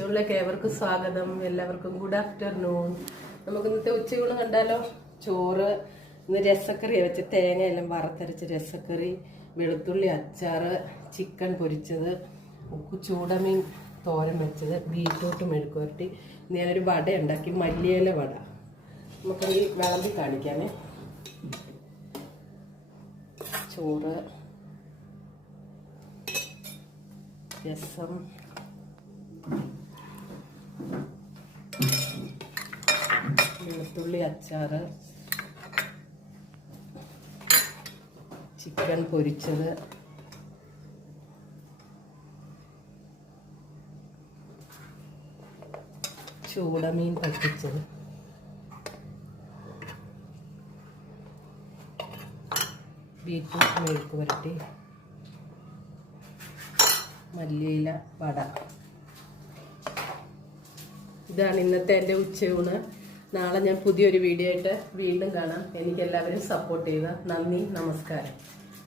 കിച്ചണിലേക്ക് ഏവർക്കും സ്വാഗതം. എല്ലാവർക്കും ഗുഡ് ആഫ്റ്റർനൂൺ. നമുക്ക് ഇന്നത്തെ ഉച്ചയൂണ് കണ്ടാലോ. ചോറ്, ഇന്ന് രസക്കറി വെച്ച് തേങ്ങ എല്ലാം വറുത്തരച്ച് രസക്കറി, വെളുത്തുള്ളി അച്ചാറ്, ചിക്കൻ പൊരിച്ചത്, ചൂടമീൻ തോരൻ വെച്ചത്, ബീറ്റ്റൂട്ട് മെഴുക്കുവരട്ടി. ഞാനൊരു വട ഉണ്ടാക്കി, മല്ലിയില വട. നമുക്കീ വിളമ്പി കാണിക്കാമേ. ചോറ്, രസം, വെളുത്തുള്ളി അച്ചാറ്, ചിക്കൻ പൊരിച്ചത്, ചൂടമീൻ പറ്റിച്ചത്, ബീറ്റ്റൂട്ട് മെഴുക്ക് പുരട്ടി, മല്ലിയില വട. ഇതാണ് ഇന്നത്തെ എൻ്റെ ഉച്ചയൂണ്. നാളെ ഞാൻ പുതിയൊരു വീഡിയോ ആയിട്ട് വീണ്ടും കാണാം. എനിക്കെല്ലാവരും സപ്പോർട്ട് ചെയ്യുക. നന്ദി, നമസ്കാരം.